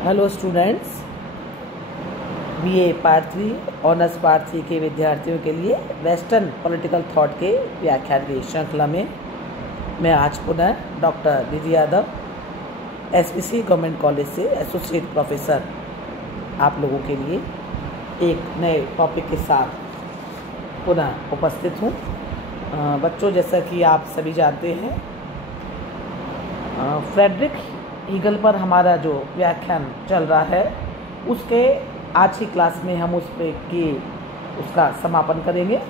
Hello students, BA part 3 honours part 3 के विद्यार्थियों के लिए वेस्टर्न पॉलिटिकल थॉट के व्याख्यान की श्रृंखला में मैं आज पुनः डॉक्टर निधि यादव एसपीसी गवर्नमेंट कॉलेज से एसोसिएट प्रोफेसर आप लोगों के लिए एक नए टॉपिक के साथ पुनः उपस्थित हूँ। बच्चों, जैसा कि आप सभी जानते हैं, फ्रेडरिक हीगल पर हमारा जो व्याख्यान चल रहा है उसके आज की क्लास में हम उसका समापन करेंगे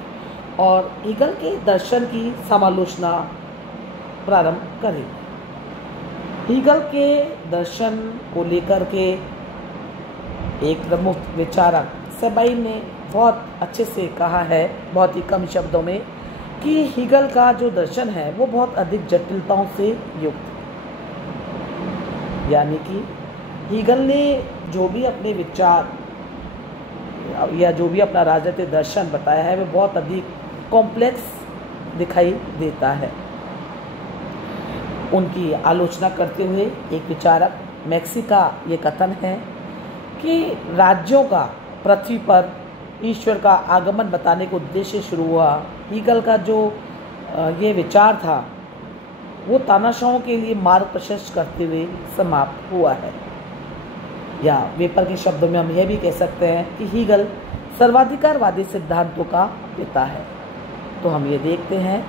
और हीगल के दर्शन की समालोचना प्रारंभ करेंगे। हीगल के दर्शन को लेकर के एक प्रमुख विचारक सेबाइन ने बहुत अच्छे से कहा है, बहुत ही कम शब्दों में, कि हीगल का जो दर्शन है वो बहुत अधिक जटिलताओं से युक्त, यानी कि हीगल ने जो भी अपने विचार या जो भी अपना राजनीतिक दर्शन बताया है वो बहुत अधिक कॉम्प्लेक्स दिखाई देता है। उनकी आलोचना करते हुए एक विचारक मैक्सी का ये कथन है कि राज्यों का पृथ्वी पर ईश्वर का आगमन बताने के उद्देश्य शुरू हुआ। हीगल का जो ये विचार था वो तानाशाहों के लिए मार्ग प्रशस्त करते हुए समाप्त हुआ है। या वेपर के शब्दों में हम यह भी कह सकते हैं कि हीगल सर्वाधिकारवादी सिद्धांतों का पिता है। तो हम ये देखते हैं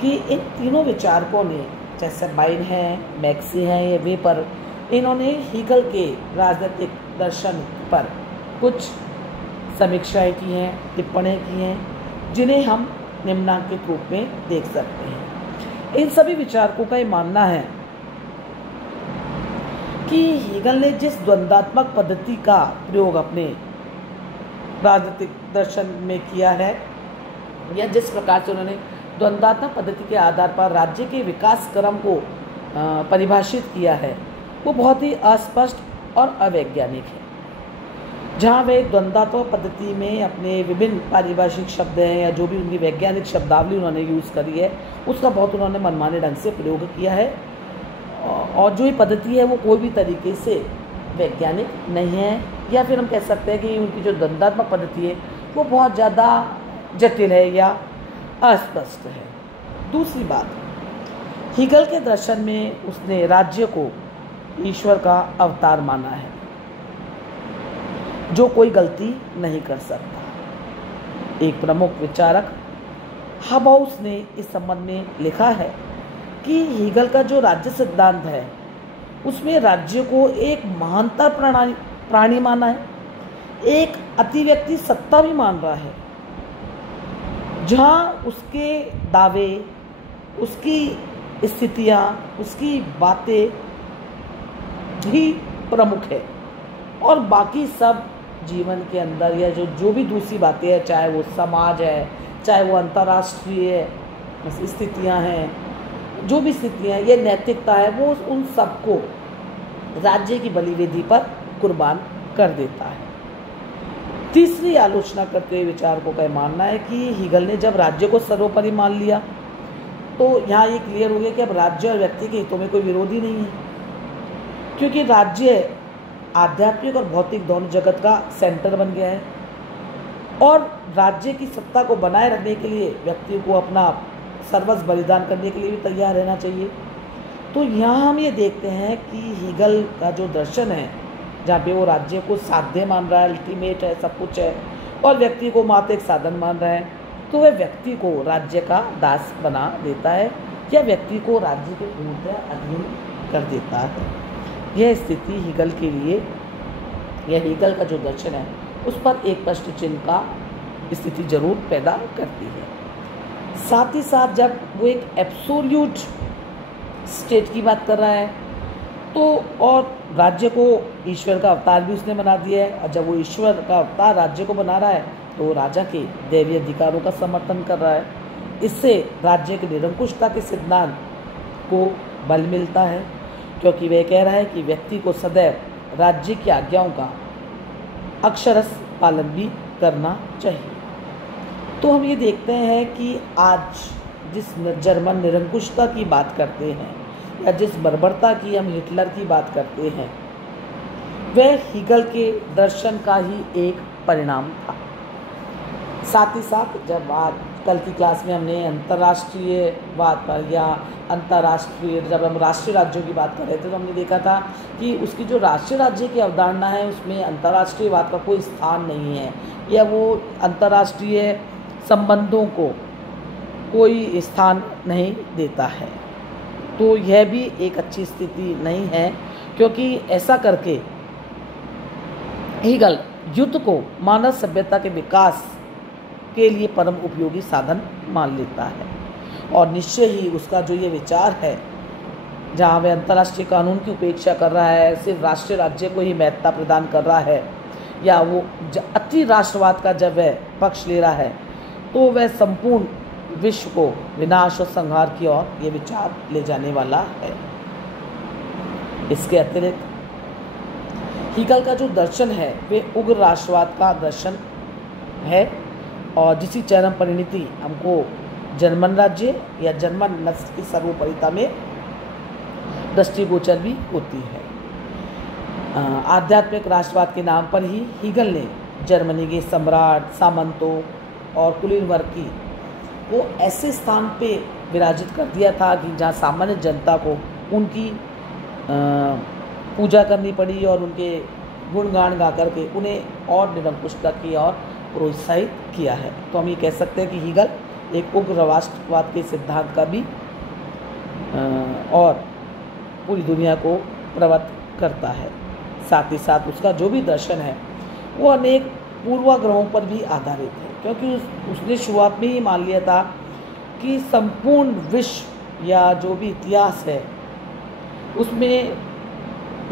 कि इन तीनों विचारकों ने, चाहे सेबाइन हैं, मैक्सी हैं या वेपर, इन्होंने हीगल के राजनीतिक दर्शन पर कुछ समीक्षाएं की हैं, टिप्पणियां की हैं, जिन्हें हम निम्नांकित रूप में देख सकते हैं। इन सभी विचारकों का ये मानना है कि हीगल ने जिस द्वंद्वात्मक पद्धति का प्रयोग अपने राजनीतिक दर्शन में किया है, या जिस प्रकार से उन्होंने द्वंद्वात्मक पद्धति के आधार पर राज्य के विकास क्रम को परिभाषित किया है, वो बहुत ही अस्पष्ट और अवैज्ञानिक है। जहाँ वे द्वंद्वात्मक पद्धति में अपने विभिन्न पारिभाषिक शब्द हैं या जो भी उनकी वैज्ञानिक शब्दावली उन्होंने यूज़ करी है, उसका बहुत उन्होंने मनमाने ढंग से प्रयोग किया है, और जो ये पद्धति है वो कोई भी तरीके से वैज्ञानिक नहीं है, या फिर हम कह सकते हैं कि उनकी जो द्वंद्वात्मक पद्धति है वो बहुत ज़्यादा जटिल है या अस्पष्ट है। दूसरी बात, हीगल के दर्शन में उसने राज्य को ईश्वर का अवतार माना है जो कोई गलती नहीं कर सकता। एक प्रमुख विचारक हबाउस ने इस संबंध में लिखा है कि हीगल का जो राज्य सिद्धांत है उसमें राज्य को एक महानता प्राणी माना है, एक अतिव्यक्ति सत्ता भी मान रहा है, जहाँ उसके दावे, उसकी स्थितियाँ, उसकी बातें भी प्रमुख है, और बाकी सब जीवन के अंदर या जो भी दूसरी बातें हैं, चाहे वो समाज है, चाहे वो अंतर्राष्ट्रीय स्थितियां हैं, जो भी स्थितियां, ये नैतिकता है, वो उन सबको राज्य की बलिवेदी पर कुर्बान कर देता है। तीसरी आलोचना करते हुए विचारकों का मानना है कि हीगल ने जब राज्य को सर्वोपरि मान लिया तो यहाँ ये क्लियर हो गया कि अब राज्य और व्यक्ति के हितों में कोई विरोधी नहीं है, क्योंकि राज्य आध्यात्मिक और भौतिक दोनों जगत का सेंटर बन गया है, और राज्य की सत्ता को बनाए रखने के लिए व्यक्ति को अपना सर्वस्व बलिदान करने के लिए भी तैयार रहना चाहिए। तो यहाँ हम ये देखते हैं कि हीगल का जो दर्शन है, जहाँ पे वो राज्य को साध्य मान रहा है, अल्टीमेट है, सब कुछ है, और व्यक्ति को मात्र एक साधन मान रहा है, तो वह व्यक्ति को राज्य का दास बना देता है या व्यक्ति को राज्य के पूर्णतः अधीन कर देता है। यह स्थिति हीगल के लिए, यह हीगल का जो दर्शन है उस पर एक प्रश्न चिन्ह का स्थिति जरूर पैदा करती है। साथ ही साथ जब वो एक एब्सोल्यूट स्टेट की बात कर रहा है तो, और राज्य को ईश्वर का अवतार भी उसने बना दिया है, और जब वो ईश्वर का अवतार राज्य को बना रहा है तो राजा के दैवीय अधिकारों का समर्थन कर रहा है। इससे राज्य के निरंकुशता के सिद्धांत को बल मिलता है, क्योंकि वह कह रहा है कि व्यक्ति को सदैव राज्य की आज्ञाओं का अक्षरश पालन भी करना चाहिए। तो हम ये देखते हैं कि आज जिस जर्मन निरंकुशता की बात करते हैं या जिस बर्बरता की हम हिटलर की बात करते हैं, वह हीगल के दर्शन का ही एक परिणाम था। साथ ही साथ जब आज कल की क्लास में हमने अंतर्राष्ट्रीयवाद पर या अंतर्राष्ट्रीय, जब हम राष्ट्रीय राज्यों की बात कर रहे थे तो हमने देखा था कि उसकी जो राष्ट्रीय राज्य की अवधारणा है उसमें अंतर्राष्ट्रीयवाद का कोई स्थान नहीं है, या वो अंतर्राष्ट्रीय संबंधों को कोई स्थान नहीं देता है। तो यह भी एक अच्छी स्थिति नहीं है, क्योंकि ऐसा करके हीगल युद्ध को मानव सभ्यता के विकास के लिए परम उपयोगी साधन मान लेता है। और निश्चय ही उसका जो ये विचार है, जहाँ वह अंतर्राष्ट्रीय कानून की उपेक्षा कर रहा है, सिर्फ राष्ट्रीय राज्य को ही महत्ता प्रदान कर रहा है, या वो अति राष्ट्रवाद का जब वह पक्ष ले रहा है, तो वह संपूर्ण विश्व को विनाश और संहार की ओर ये विचार ले जाने वाला है। इसके अतिरिक्त हीगल का जो दर्शन है वे उग्र राष्ट्रवाद का दर्शन है, और जिसकी चरम परिणति हमको जर्मन राज्य या जर्मन नस्ल की सर्वोपरिता में दृष्टिगोचर भी होती है। आध्यात्मिक राष्ट्रवाद के नाम पर ही हीगल ने जर्मनी के सम्राट, सामंतों और कुलीन वर्ग की को ऐसे स्थान पे विराजित कर दिया था कि जहाँ सामान्य जनता को उनकी पूजा करनी पड़ी और उनके गुणगान गा करके उन्हें और निरंकुशता की ओर प्रोत्साहित किया है। तो हम ये कह सकते हैं कि हीगल एक उग्र राष्ट्रवाद के सिद्धांत का भी और पूरी दुनिया को प्रवृत्त करता है। साथ ही साथ उसका जो भी दर्शन है वो अनेक पूर्वाग्रहों पर भी आधारित है, क्योंकि उसने शुरुआत में ही मान लिया था कि संपूर्ण विश्व या जो भी इतिहास है उसमें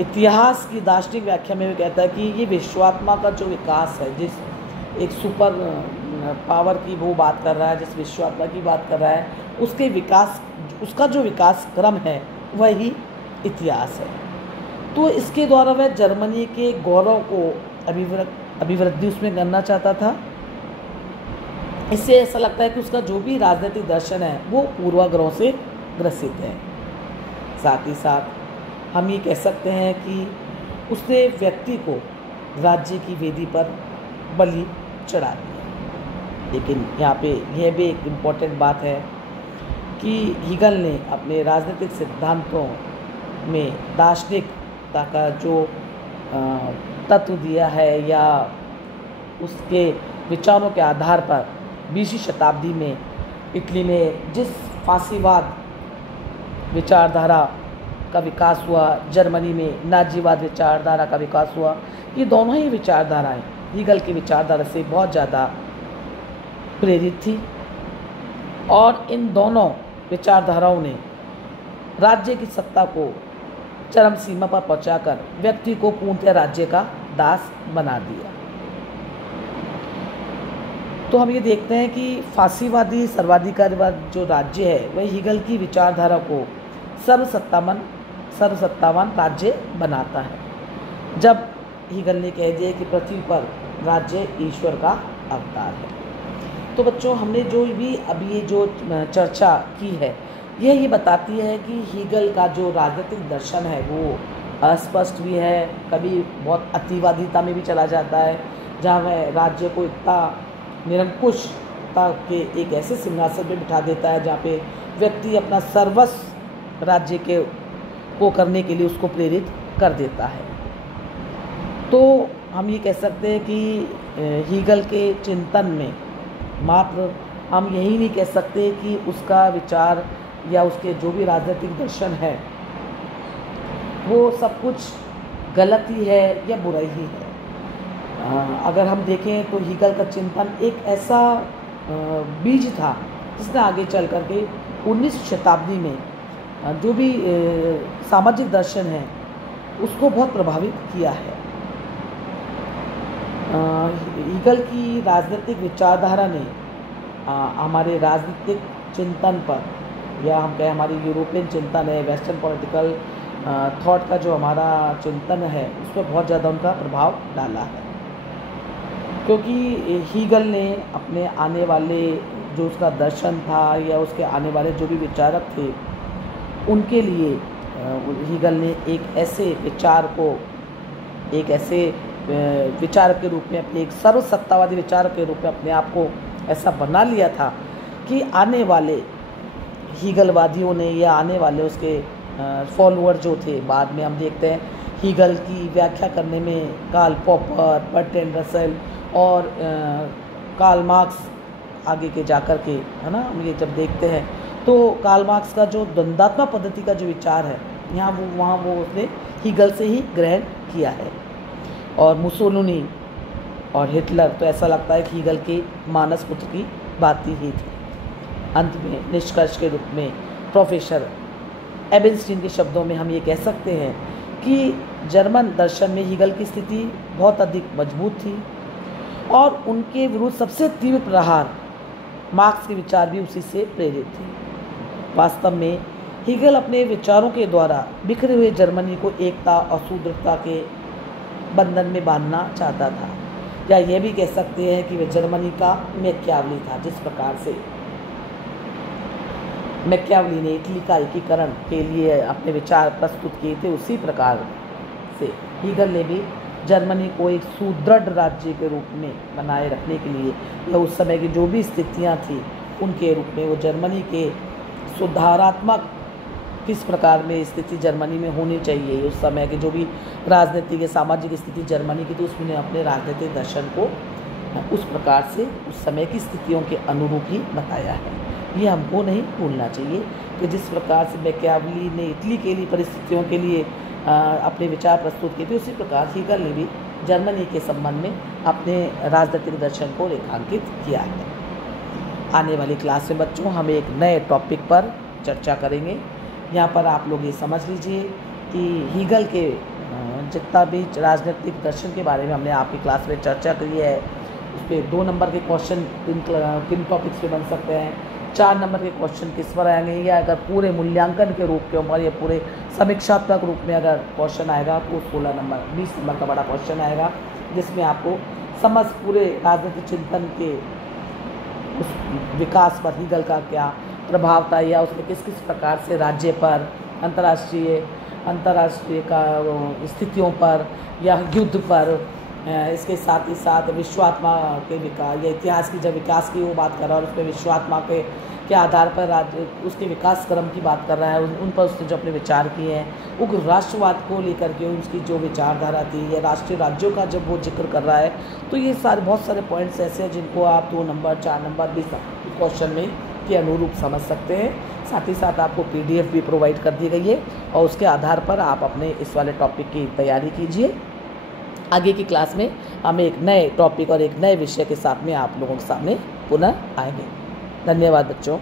इतिहास की दार्शनिक व्याख्या में भी कहता है कि ये विश्वात्मा का जो विकास है, जिस एक सुपर पावर की वो बात कर रहा है, जिस विश्वात्मा की बात कर रहा है, उसके विकास, उसका जो विकास क्रम है वही इतिहास है। तो इसके द्वारा वह जर्मनी के गौरव को अभिवृद्धि उसमें करना चाहता था। इससे ऐसा लगता है कि उसका जो भी राजनीतिक दर्शन है वो पूर्वाग्रहों से ग्रसित है। साथ ही साथ हम ये कह सकते हैं कि उसने व्यक्ति को राज्य की वेदी पर बलि चढ़ा दिया। लेकिन यहाँ पे यह भी एक इम्पॉर्टेंट बात है कि हीगल ने अपने राजनीतिक सिद्धांतों में दार्शनिकता का जो तत्व दिया है या उसके विचारों के आधार पर 20वीं शताब्दी में इटली में जिस फांसीवाद विचारधारा का विकास हुआ, जर्मनी में नाजीवाद विचारधारा का विकास हुआ, ये दोनों ही विचारधाराएं हीगल की विचारधारा से बहुत ज़्यादा प्रेरित थी। और इन दोनों विचारधाराओं ने राज्य की सत्ता को चरम सीमा पर पहुंचाकर व्यक्ति को पूर्णतः राज्य का दास बना दिया। तो हम ये देखते हैं कि फांसीवादी सर्वाधिकारवाद जो राज्य है वह हीगल की विचारधारा को सर्वसत्तावान राज्य बनाता है। जब हीगल ने कह दिया कि पृथ्वी पर राज्य ईश्वर का अवतार है। तो बच्चों, हमने जो भी अभी ये जो चर्चा की है यह ये बताती है कि हीगल का जो राजनीतिक दर्शन है वो अस्पष्ट भी है, कभी बहुत अतिवादिता में भी चला जाता है, जहाँ वह राज्य को इतना निरंकुशता के एक ऐसे सिंहासन पर बिठा देता है जहाँ पे व्यक्ति अपना सर्वस्व राज्य के को करने के लिए उसको प्रेरित कर देता है। तो हम ये कह सकते हैं कि हीगल के चिंतन में मात्र हम यही नहीं कह सकते कि उसका विचार या उसके जो भी राजनीतिक दर्शन है वो सब कुछ गलत ही है या बुराई ही है। अगर हम देखें तो हीगल का चिंतन एक ऐसा बीज था जिसने आगे चल करके 19वीं शताब्दी में जो भी सामाजिक दर्शन है उसको बहुत प्रभावित किया है। हीगल की राजनीतिक विचारधारा ने हमारे राजनीतिक चिंतन पर, या हम कहें हमारी यूरोपियन चिंतन है, वेस्टर्न पॉलिटिकल थॉट का जो हमारा चिंतन है उस पर बहुत ज़्यादा उनका प्रभाव डाला है। क्योंकि हीगल ने अपने आने वाले जो उसका दर्शन था या उसके आने वाले जो भी विचारक थे उनके लिए हीगल ने एक ऐसे विचार को एक ऐसे विचारक के रूप में, अपने एक सर्वसत्तावादी विचारक के रूप में अपने आप को ऐसा बना लिया था कि आने वाले हीगलवादियों ने या आने वाले उसके फॉलोअर जो थे, बाद में हम देखते हैं हीगल की व्याख्या करने में कार्ल पॉपर, बर्ट्रैंड रसेल और कार्ल मार्क्स आगे के जाकर के, है ना, हम ये जब देखते हैं तो कार्ल मार्क्स का जो द्वंद्वात्मक पद्धति का जो विचार है यहाँ वहाँ वो उसने हीगल से ही ग्रहण किया है। और मुसोलिनी और हिटलर तो ऐसा लगता है कि हीगल के मानस पुत्र की बात ही थी। अंत में निष्कर्ष के रूप में प्रोफेसर एबेनस्टीन के शब्दों में हम ये कह सकते हैं कि जर्मन दर्शन में हीगल की स्थिति बहुत अधिक मजबूत थी और उनके विरुद्ध सबसे तीव्र प्रहार मार्क्स के विचार भी उसी से प्रेरित थे। वास्तव में हीगल अपने विचारों के द्वारा बिखरे हुए जर्मनी को एकता और सुदृढ़ता के बंधन में बांधना चाहता था, या यह भी कह सकते हैं कि वह जर्मनी का मैकियावली था। जिस प्रकार से मैकियावली ने इटली का एकीकरण के लिए अपने विचार प्रस्तुत किए थे, उसी प्रकार से हीगल ने भी जर्मनी को एक सुदृढ़ राज्य के रूप में बनाए रखने के लिए, या उस समय की जो भी स्थितियां थी उनके रूप में, वो जर्मनी के सुधारात्मक किस प्रकार में स्थिति जर्मनी में होनी चाहिए, उस समय के जो भी राजनीतिक या सामाजिक स्थिति जर्मनी की थी, उसमें अपने राजनीतिक दर्शन को उस प्रकार से उस समय की स्थितियों के अनुरूप ही बताया है। ये हमको नहीं भूलना चाहिए कि जिस प्रकार से मैकियावली ने इटली के लिए परिस्थितियों के लिए अपने विचार प्रस्तुत किए थे, उसी प्रकार हीगल ने भी जर्मनी के संबंध में अपने राजनीतिक दर्शन को रेखांकित किया है। आने वाली क्लास में बच्चों हम एक नए टॉपिक पर चर्चा करेंगे। यहाँ पर आप लोग ये समझ लीजिए कि हीगल के जितना भी राजनीतिक दर्शन के बारे में हमने आपकी क्लास में चर्चा करी है, उस पर 2 नंबर के क्वेश्चन किन टॉपिक्स पे बन सकते हैं, 4 नंबर के क्वेश्चन किस पर आएंगे, या अगर पूरे मूल्यांकन के रूप के ऊपर या पूरे समीक्षात्मक रूप में अगर क्वेश्चन आएगा तो 16 नंबर 20 नंबर का बड़ा क्वेश्चन आएगा, जिसमें आपको समझ पूरे राजनीतिक चिंतन के उस विकास पर हीगल का क्या प्रभाव था, या उसमें किस किस प्रकार से राज्य पर, अंतर्राष्ट्रीय का स्थितियों पर या युद्ध पर, इसके साथ ही साथ विश्वात्मा के विकास या इतिहास की जब विकास की वो बात कर रहा है और उसमें विश्वात्मा के आधार पर राज्य उसके विकास क्रम की बात कर रहा है, उन पर उसने जो अपने विचार किए हैं, उग्र राष्ट्रवाद को लेकर के उसकी जो विचारधारा थी, या राष्ट्रीय राज्यों का जब वो जिक्र कर रहा है, तो ये बहुत सारे पॉइंट्स ऐसे हैं जिनको आप 2 नंबर 4 नंबर 20 क्वेश्चन में के अनुरूप समझ सकते हैं। साथ ही साथ आपको PDF भी प्रोवाइड कर दी गई है और उसके आधार पर आप अपने इस वाले टॉपिक की तैयारी कीजिए। आगे की क्लास में हम एक नए टॉपिक और एक नए विषय के साथ में आप लोगों के सामने पुनः आएंगे। धन्यवाद बच्चों।